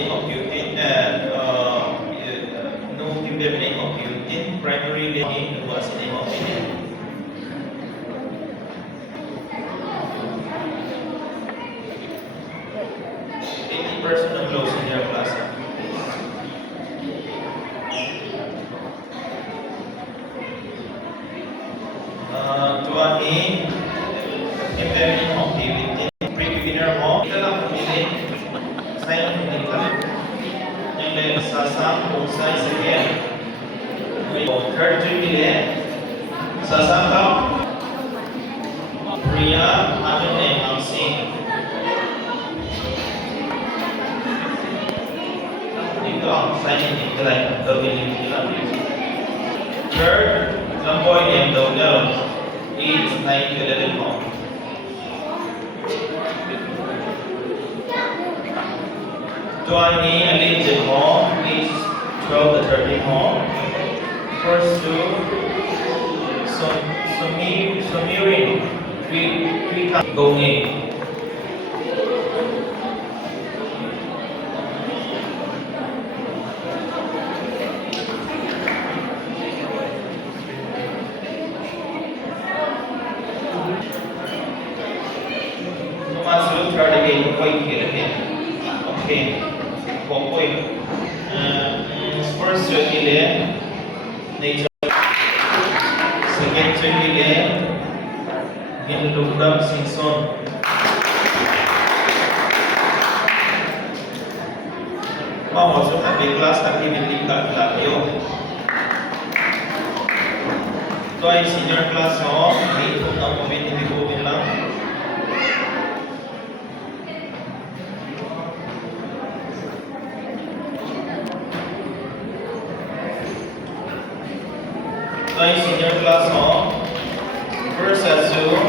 name of Putin, no give them name of Putin, primary name was the name of Putin. 80% ng close in your class. Tuwahin, implement mo, pre-beginner mo, ito lang pumili. Sign up pumili ka. Yung may sasam, usay, sige. Third pumili. Sasam ka. Priya, ano ang sing. Ito ang sign in ito lang. Gawin nila. Third, lamboy name daw niya. 8, 9, 11 mo. Tuwani, alin mo. 8, 12 to 13 mo. First two, Sumirin. 3 times. Gongin. Masuk terdekat poin kira okay, poin. First kira nature. Second kira ginudugdam singson. Mau masuk ke kelas tapi ditinggal lagi. तो I senior class हो नहीं तो ना moment भी को मिलना तो I senior class हो first as you